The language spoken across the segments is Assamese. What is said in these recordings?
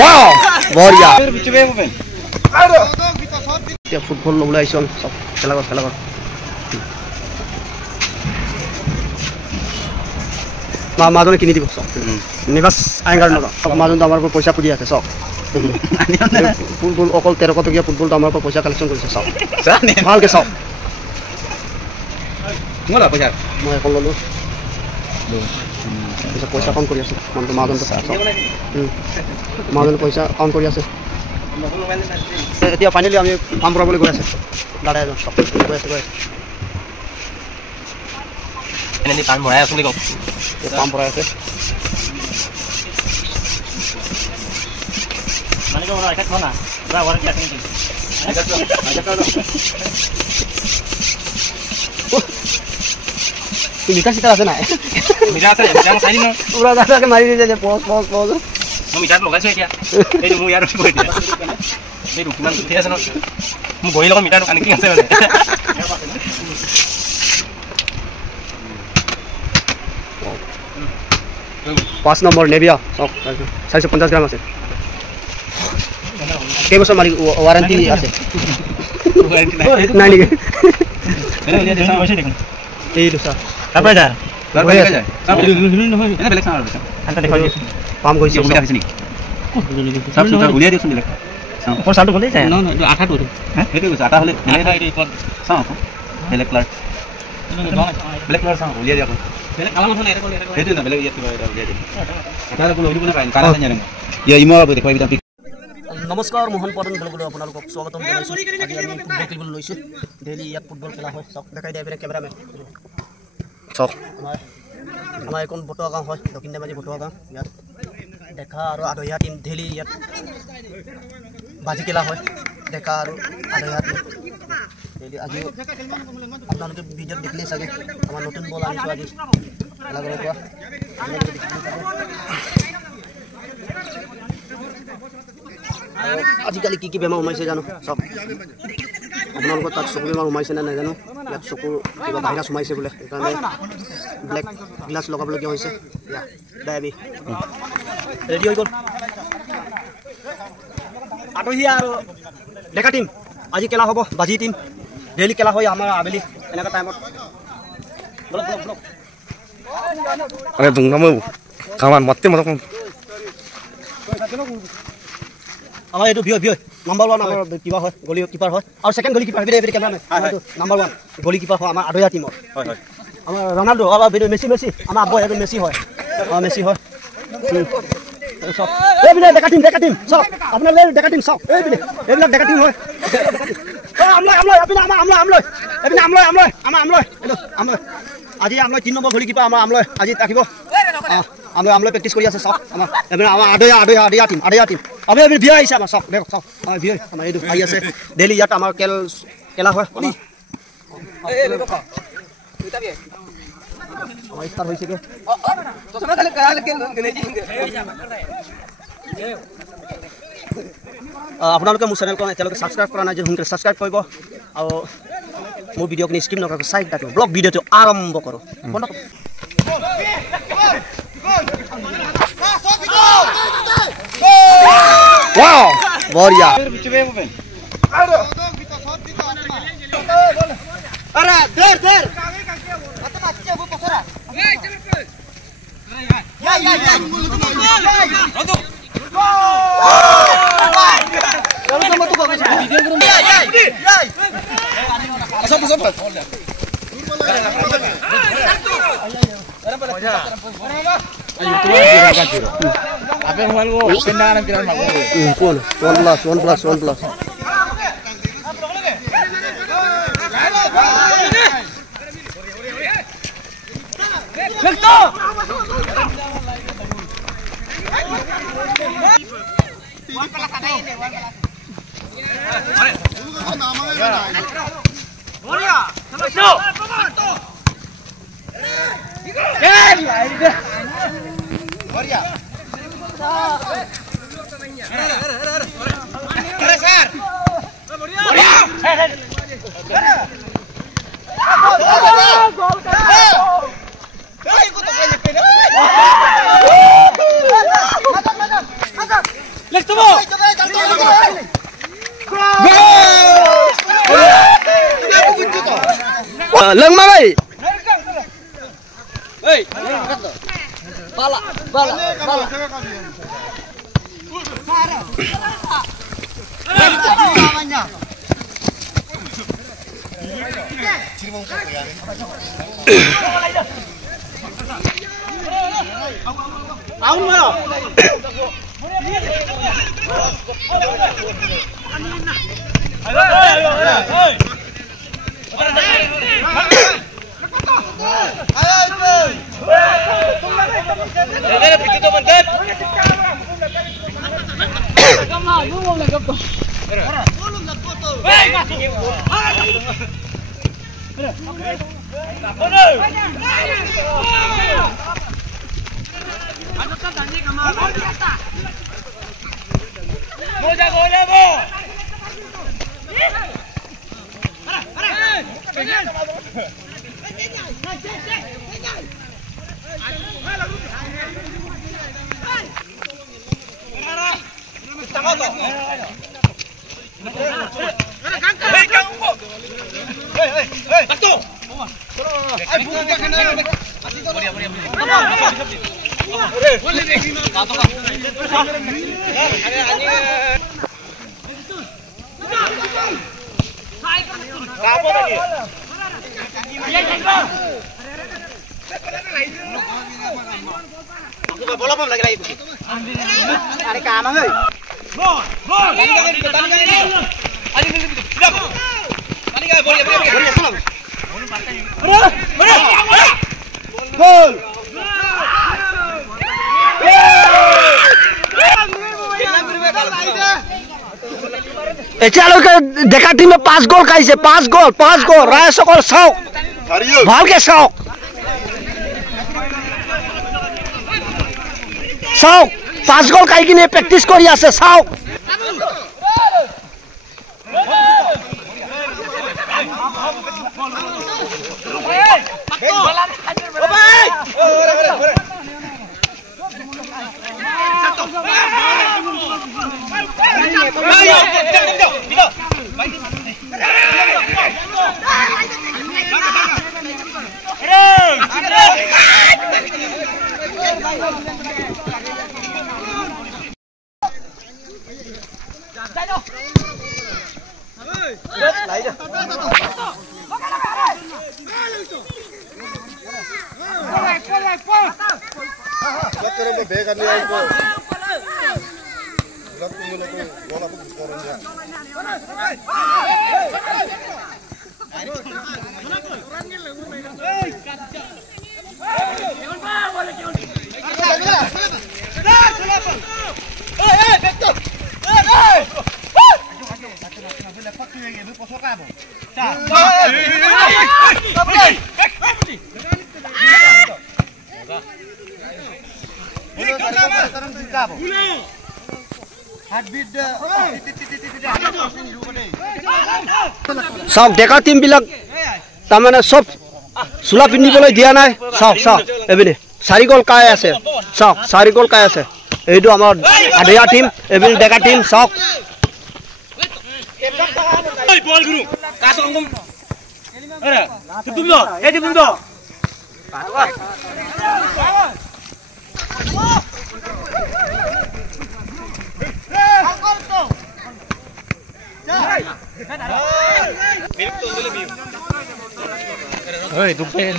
Wow, बढ़िया। क्या फुटबॉल लोग लाइस हम सब खेला कर। माजोने किनी দিব सब। निवास आएंगार ना सब माजोन तो हमारे को पैसा पुदिया थे सब। फुटबॉल अकल 13 टकिया फुटबॉल तो हमारे को पैसा कलेक्शन कर सब। माल के सब। मोला पैसा मैं कल लो। पैसा कम करिया से मान तो माजोन तो सब। माजोन पैसा कम करिया से। এতিয়া ফাইনালি আমি কাম কৰাবলৈ গৈ আছে দাদা এজন সব গৈ আছে ফাইনালি কাম ভৰাই আছো নেকি কাম ভৰাই আছে মানে কি ওরা এটা খাও না ওরা ওরা কি তুমি মিঠা সিটা আছে না মিঠা চাই দিন ওরা দাদাকে মাৰি দিছে পজ মই মিঠাত লগাইছো এতিয়া এই মই ইয়াৰ কৰি দিয়া এই কিমান ঠিক আছে ন মই গৈ লগত মিঠাটো কানেক্টিং আছে মানে 5 নম্বৰ নেবিয়া 450 গ্ৰাম আছে কেইবছৰ মাৰি ওয়াৰেন্টি আছে নাই নেকি এই দুটা তাৰপৰে যা তাৰপৰে যা নহয় এনে বেলেগ সামাৰ আনটা দেখাই দিছো পাম গৈছে সুবিধা হৈছে নেকি সব সুবিধা উলিয়াই দিছো বেলেগ ওপৰ সালটো গলেই যায় ন আঠাটো হ্যাঁ হেতু কৈছে আটা হলে বেলেগ চাও বেলেগ কালাৰ চাও উলিয়াই দিয়া বেলেগ কালাৰ নহয় এটা হেতু না বেলেগ ইয়াত কিবা এটা উলিয়াই দিয়া আটা কোনো উলিয়াব নাই কালাৰ জানি ইয়া ইমা দেখাই দিম নমস্কাৰ মোহন পদন ব্লগলৈ আপোনালোকক স্বাগতম জনাইছো আজি আমি ফুটবল খেলিবলৈ লৈছো ডেইলি ইয়াত ফুটবল খেলা হয় সব দেখাই দিয়া কেমেৰামেন সব আমাৰ এখন বটুৱা গাঁও হয় দক্ষিণ ধেমাজি বটুৱা গাঁও ইয়াত দেখা আৰু আদহীয়া টিম ডেইলি ইয়াত বাজি খেলা হয় দেখা আৰু আদহীয়া টিম ডেইলি আজি আপোনালোকে ভিডিঅ'ত দেখিলে চাগে আমাৰ নতুন বল আনিছো আজি খেলা কৰিব পৰা আজিকালি কি বেমাৰ সোমাইছে জানো সব আপোনালোকৰ তাত চকু বেমাৰ সোমাইছে নে নাজানো ইয়াত চকুৰ কিবা ভাইৰাছ সোমাইছে বোলে সেইকাৰণে ব্লেক গ্লাছ লগাবলগীয়া হৈছে ডায়াবি ৰেডি হৈ গ'ল আদহীয়া আৰু ডেকা টিম আজি খেলা হ'ব বাজি টিম ডেইলি খেলা হয় আমাৰ আবেলি এনেকুৱা টাইমত ব্লক আৰে দুংনামো কামান মতে মত আমাৰ এইটো ভিয় নাম্বাৰ 1 আমাৰ কিবা হয় গলি কিপাৰ হয় আৰু সেকেন্ড গলি কিপাৰ ভিডিঅ কেমেৰামেন নাম্বাৰ 1 গলি কিপাৰ হয় আমাৰ আদহীয়া টিমৰ হয় আমাৰ ৰনাল্ডো আৰু ভিডিঅ মেসি আমাৰ আব্বা এইটো মেসি হয় মেসি হয় সব এই বিলে ডেকা টিম সব আপোনালৈ ডেকা টিম সব এই বিলে এইবিলাক ডেকা টিম হয় আমলৈ আজি আমলৈ 3 নম্বৰ গলি কিপাৰ আমাৰ আমলৈ আজি থাকিব আমলৈ প্ৰেক্টিছ কৰি আছে সব আমাৰ আদহীয়া টিম আমি ভিয় আহিছে আমাৰ সব দেখো সব ভিয় আমাৰ এইটো আহি আছে ডেইলি ইয়াত আমাৰ খেলা হয় স্টাৰ হইছে কে আপোনালোকে মোৰ চেনেলখন এতিয়ালৈকে ছাবস্ক্ৰাইব কৰা নাই যে সোনকালে ছাবস্ক্ৰাইব কৰিব আৰু মোৰ ভিডিঅ'খিনি স্কিপ নকৰাকৈ চাই থাকিব ব্লগ ভিডিঅ'টো আৰম্ভ কৰোঁ Wow, बढ़िया अरे देर apa yang malu kendaraan pilar malu one plus leng mangai. এতিয়ালৈকে ডেকা টিমে 5 গোল খাইছে 5 গোল ৰায়সকল চাওক ভালকে চাওক 5 গোল খাই কিনে প্ৰেক্টিছ কৰি আছে চাওক চাওক ডেকা টিম বিলাক তাৰমানে চব চোলা পিন্ধিবলৈ দিয়া নাই চাওক এবিনে 4 গোল কাই আছে চাওক 4 গোল কাই আছে এইটো আমাৰ আধিয়া টিম এবিনে ডেকা টিম চাওক Oi, dupen.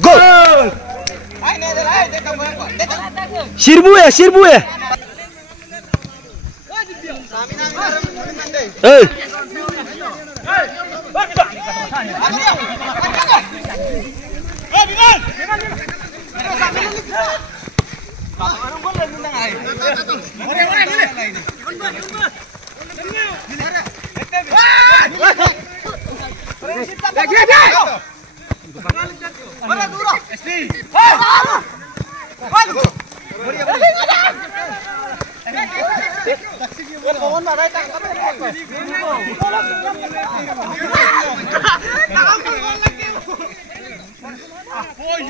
Gol. Sirbuye. Hey. Ôi,